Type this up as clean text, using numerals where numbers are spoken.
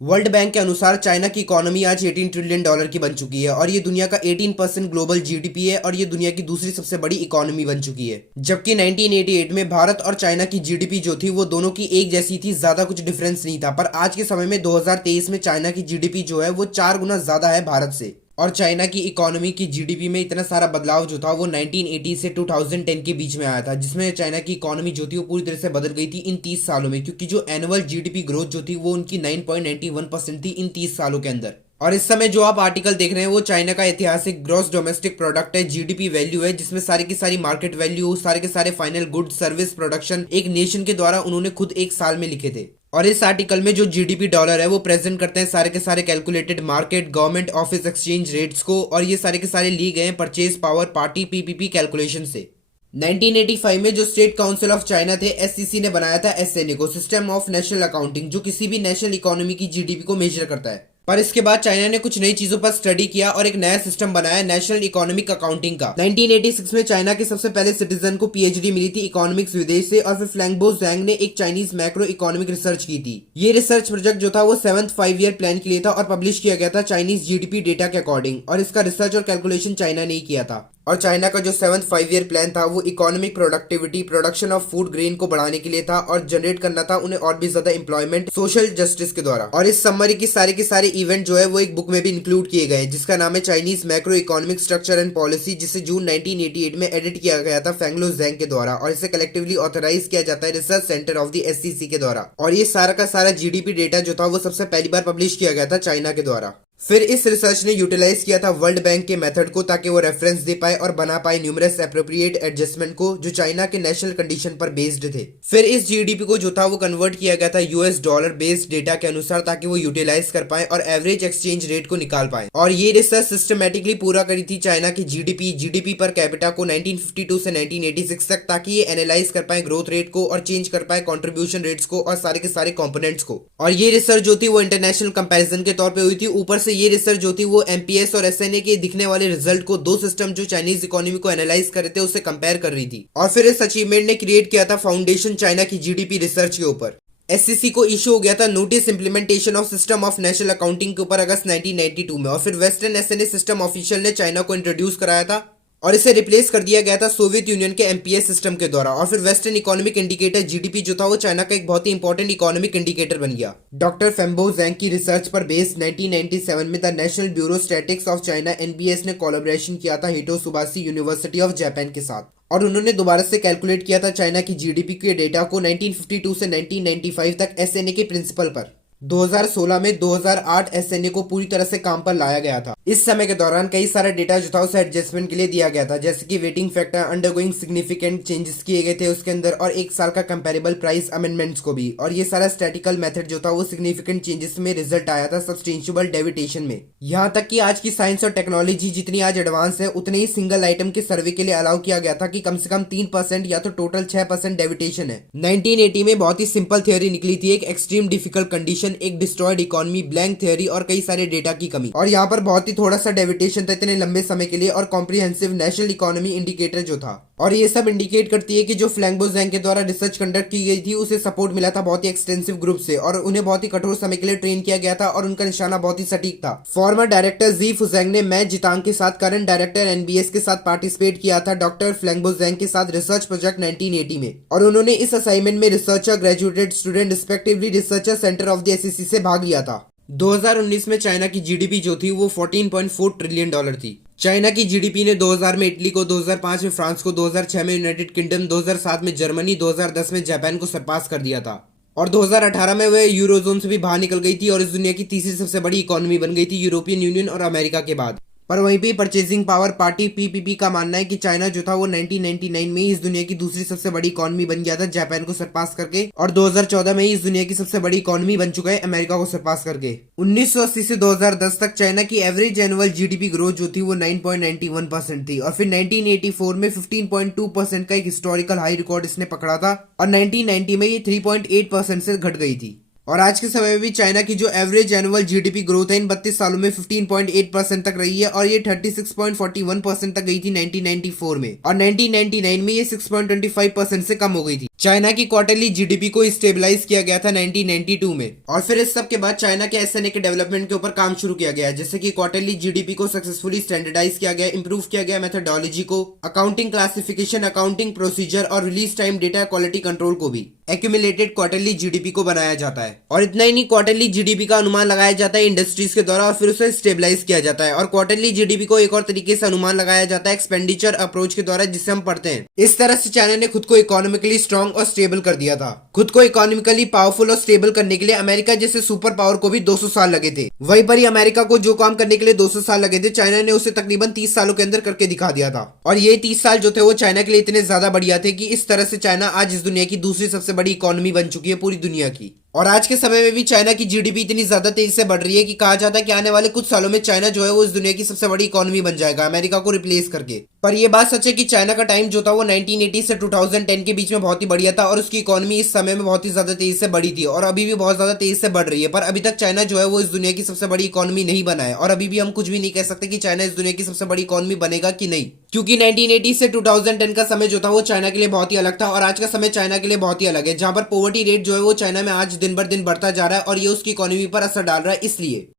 World bank के अनुसार China की इकोनॉमी आज 18 ट्रिलियन डॉलर की बन चुकी है और ये दुनिया का 18% ग्लोबल जीडीपी है और ये दुनिया की दूसरी सबसे बड़ी इकोनॉमी बन चुकी है। जबकि 1988 में भारत और चाइना की जीडीपी जो थी वो दोनों की एक जैसी थी, ज्यादा कुछ डिफरेंस नहीं था। पर आज के समय में 2023 में चाइना की जीडीपी जो है वो 4 गुना ज्यादा है भारत से। और चाइना की इकोनॉमी की जीडीपी में इतना सारा बदलाव जो था वो 1980 से 2010 के बीच में आया था, जिसमें चाइना की इकोनॉमी जो थी वो पूरी तरह से बदल गई थी इन 30 सालों में, क्योंकि जो एनुअल जीडीपी ग्रोथ जो थी वो उनकी 9.91% थी इन 30 सालों के अंदर। और इस समय जो आप आर्टिकल देख रहे हैं वो चाइना का ऐतिहासिक ग्रॉस डोमेस्टिक प्रोडक्ट है, जीडीपी वैल्यू है, जिसमें सारी की सारी मार्केट वैल्यू, सारे के सारे फाइनल गुड सर्विस प्रोडक्शन एक नेशन के द्वारा उन्होंने खुद एक साल में लिखे थे। और इस आर्टिकल में जो जीडीपी डॉलर है वो प्रेजेंट करते हैं सारे के सारे calculated market, government office exchange rates को, और ये सारे के सारे लिए गए हैं purchase power party PPP calculation से। 1985 में जो स्टेट काउंसिल ऑफ चाइना थे एससीसी ने बनाया था एसएनए को, सिस्टम ऑफ नेशनल अकाउंटिंग, जो किसी भी नेशनल इकोनॉमी की जीडीपी को मेजर करता है। पर इसके बाद चाइना ने कुछ नई चीजों पर स्टडी किया और एक नया सिस्टम बनाया नेशनल इकोनॉमिक अकाउंटिंग का। 1986 में चाइना के सबसे पहले सिटीजन को पीएचडी मिली थी इकोनॉमिक्स विदेश से, और फिर फ्लैंगबो जैंग ने एक चाइनीज मैक्रो इकोनॉमिक रिसर्च की थी। ये रिसर्च प्रोजेक्ट जो था वो 7th 5 ईयर प्लान के लिए था और पब्लिश किया गया था चाइनीज जीडीपी डेटा के अकॉर्डिंग, और इसका रिसर्च और कैलकुलेशन चाइना ने ही किया था। और चाइना का जो 7th 5 ईयर प्लान था वो economic productivity, production of food grain को बढ़ाने के लिए था और जनरेट करना था उन्हें और भी ज्यादा एम्प्लॉयमेंट सोशल जस्टिस के द्वारा। और इस समरी की सारे के सारे इवेंट जो है वो एक बुक में भी इंक्लूड किए गए, जिसका नाम है Chinese macro economic structure and policy, जिसे जून 1988 में एडिट किया गया था फेंगलो जैंग के द्वारा, और इसे कलेक्टिवली ऑथराइज किया जाता है research centre of the SCC के द्वारा। और ये सारा का सारा जीडीपी डेटा जो था वो सबसे पहली बार पब्लिश किया गया था चाइना के द्वारा। फिर इस रिसर्च ने यूटिलाइज किया था वर्ल्ड बैंक के मेथड को, ताकि वो रेफरेंस दे पाए और बना पाए न्यूमरस एप्रोप्रिएट एडजस्टमेंट को जो चाइना के नेशनल कंडीशन पर बेस्ड थे। फिर इस जीडीपी को जो था वो कन्वर्ट किया गया था यूएस डॉलर बेस्ड डेटा के अनुसार, ताकि वो यूटिलाइज कर पाए और एवरेज एक्सचेंज रेट को निकाल पाए। और ये रिसर्च सिस्टमेटिकली पूरा करी थी चाइना की जीडीपी पर कैपिटा को 1952 से 1986 तक, ताकि ये एनालाइज कर पाए ग्रोथ रेट को और चेंज कर पाए कॉन्ट्रीब्यूशन रेट्स को और सारे के सारे कॉम्पोनेंट्स को। और ये रिसर्च जो थी वो इंटरनेशनल कंपेरिजन के तौर पर हुई थी। ऊपर से ये रिसर्च जो थी वो एमपीएस और एसएनए के दिखने वाले रिजल्ट को, दो सिस्टम जो चाइनीज इकोनॉमी को एनालाइज कर रहे थे, उससे कंपेयर कर रही थी। और फिर इस अचीवमेंट ने क्रिएट किया था फाउंडेशन चाइना की जीडीपी रिसर्च के ऊपर। एससीसी को इशू हो गया था notice implementation of system of national accounting के ऊपर अगस्त 1992 में, और फिर वेस्टर्न एसएनए सिस्टम ऑफिशियल ने चाइना को इंट्रोड्यूस कराया था और इसे रिप्लेस कर दिया गया था सोवियत यूनियन के एमपीएस सिस्टम के द्वारा। और फिर वेस्टर्न इकोनॉमिक इंडिकेटर जीडीपी जो था वो चाइना का एक बहुत ही इंपॉर्टेंट इकोनॉमिक इंडिकेटर बन गया। डॉक्टर फेंगबो जैंग की रिसर्च पर बेस्ड 1997 में the national bureau statistics of China NBS ने कोलैबोरेशन किया था हिटोसुबाशी यूनिवर्सिटी ऑफ जापान के साथ, और उन्होंने दोबारा से कैलकुलेट किया था चाइना की जीडीपी के डेटा को 1952 से 1995 तक एसएनए के प्रिंसिपल पर। 2016 में 2008 एसएनए को पूरी तरह से काम पर लाया गया था। इस समय के दौरान कई सारा डेटा जो था उसे एडजस्टमेंट के लिए दिया गया था, जैसे कि waiting factor undergoing significant changes किए गए थे उसके अंदर, और एक साल का कंपेरेबल प्राइस अमेंडमेंट्स को भी। और ये सारा स्टैटिकल मेथड जो था वो सिग्निफिकेंट चेंजेस में रिजल्ट आया था सब्सटेंशियल डेविएशन में। यहाँ तक कि आज की साइंस और टेक्नोलॉजी जितनी आज एडवांस है, उतने ही सिंगल आइटम के सर्वे के लिए अलाउ किया गया था कि कम से कम 3% या तो टोटल 6% डेविएशन है। 1980 में बहुत ही सिंपल थियोरी निकली थी, एक एक्सट्रीम डिफिकल्ट कंडीशन, एक डिस्ट्रॉयड इकोनॉमी, ब्लैंक थियोरी और कई सारे डेटा की कमी। और यहाँ पर बहुत ही थोड़ा सा डेविएशन था इतने लंबे समय के लिए, और कॉम्प्रिहेंसिव नेशनल इकोनॉमी इंडिकेटर जो था। और ये सब इंडिकेट करती है कि जो फ्लैंगबो जैंग के द्वारा रिसर्च कंडक्ट की गई थी उसे सपोर्ट मिला था बहुत ही एक्सटेंसिव ग्रुप से, और उन्हें बहुत ही कठोर समय के लिए ट्रेन किया गया था और उनका निशाना बहुत ही सटीक था। फॉर्मर डायरेक्टर जी फुजैंग ने मैच जितांग के साथ करंट डायरेक्टर एनबीएस के साथ पार्टिसिपेट किया था डॉक्टर फ्लैंगबो जैंग के साथ रिसर्च प्रोजेक्ट 1980 में, और उन्होंने इस असाइनमेंट में researcher, graduated student, respectively researcher centre of the SCC से भाग लिया था। 2019 में चाइना की जीडीपी जो थी वो 14.4 ट्रिलियन डॉलर थी। चाइना की जीडीपी ने 2000 में इटली को, 2005 में फ्रांस को, 2006 में यूनाइटेड किंगडम, 2007 में जर्मनी, 2010 में जापान को सरपास कर दिया था। और 2018 में वह यूरोजोन से भी बाहर निकल गई थी और इस दुनिया की तीसरी सबसे बड़ी इकोनॉमी बन गई थी यूरोपियन यूनियन और अमेरिका के बाद। पर वहीं पे परचेजिंग पावर पार्टी पीपीपी का मानना है कि चाइना जो था वो 1999 में ही इस दुनिया की दूसरी सबसे बड़ी इकोनॉमी बन गया था जापान को सरपास करके, और 2014 में ही इस दुनिया की सबसे बड़ी इकोनॉमी बन चुका है अमेरिका को सरपास करके। 1980 से 2010 तक चाइना की एवरेज एनुअल जीडीपी ग्रोथ जो थी वो 9.91% थी, और फिर 1984 में 15.2% का एक हिस्टोरिकल हाई रिकॉर्ड इसने पकड़ा था, और 1990 में ये 3.8% से घट गई थी। और आज के समय में भी चाइना की जो एवरेज एनुअल जीडीपी ग्रोथ है इन 32 सालों में 15.8% तक रही है और ये 36.41% तक गई थी 1994 में, और 1999 में ये 6.25% से कम हो गई थी। चाइना की क्वार्टरली जीडीपी को स्टेबलाइज किया गया था 1992 में, और फिर इस सब के बाद चाइना के एसएनए के डेवलपमेंट के ऊपर काम शुरू किया गया, जैसे कि क्वार्टरली जीडीपी को सक्सेसफुली स्टैंडर्डाइज किया गया, इंप्रूव किया गया मेथोडोलॉजी को, अकाउंटिंग क्लासिफिकेशन, अकाउंटिंग प्रोसीजर और release time data quality control को भी एक्यूमुलेटेड क्वार्टरली जीडीपी को बनाया जाता है। और इतना ही नहीं, क्वार्टरली जीडीपी का अनुमान लगाया जाता है इंडस्ट्रीज के द्वारा और फिर उसे स्टेबलाइज किया जाता है। और क्वार्टरली जीडीपी को एक और तरीके से अनुमान लगाया जाता है एक्सपेंडिचर अप्रोच के द्वारा, जिसे हम पढ़ते हैं। इस तरह से चाइना ने खुद को इकोनॉमिकली स्ट्रॉन्ग और स्टेबल कर दिया था। खुद को इकोनॉमिकली पावरफुल और स्टेबल करने के लिए अमेरिका जैसे सुपर पावर को भी 200 साल लगे थे। वहीं पर ही अमेरिका को जो काम करने के लिए 200 साल लगे थे, चाइना ने उसे तकरीबन 30 सालों के अंदर करके दिखा दिया था। और ये 30 साल जो थे वो चाइना के लिए इतने ज्यादा बढ़िया थे कि इस तरह से चाइना आज इस दुनिया की दूसरी सबसे बड़ी इकोनॉमी बन चुकी है पूरी दुनिया की। और आज के समय में भी चाइना की जीडीपी इतनी ज्यादा तेजी से बढ़ रही है कि कहा जाता है कि आने वाले कुछ सालों में चाइना जो है वो इस दुनिया की सबसे बड़ी इकोनॉमी बन जाएगा, अमेरिका को रिप्लेस करके। पर यह बात सच है कि चाइना का टाइम जो था वो 1980 से 2010 के बीच में बहुत ही बढ़िया था और उसकी इकोनॉमी इस समय में बहुत ही ज्यादा तेजी से बढ़ी थी और अभी भी बहुत ज्यादा तेजी से बढ़ रही है। पर अभी तक चाइना जो है वो इस दुनिया की सबसे बड़ी इकोनॉमी नहीं बना है और अभी भी हम कुछ भी नहीं कह सकते कि चाइना इस दुनिया की सबसे बड़ी इकोनॉमी बनेगा कि नहीं, क्योंकि 1980 से 2010 का समय जो था वो चाइना के लिए बहुत ही अलग था और आज का समय चाइना के लिए बहुत ही अलग है, जहां पर पॉवर्टी रेट जो है वो चाइना में आज दिन भर दिन बढ़ता जा रहा है और ये उसकी इकोनॉमी पर असर डाल रहा है। इसलिए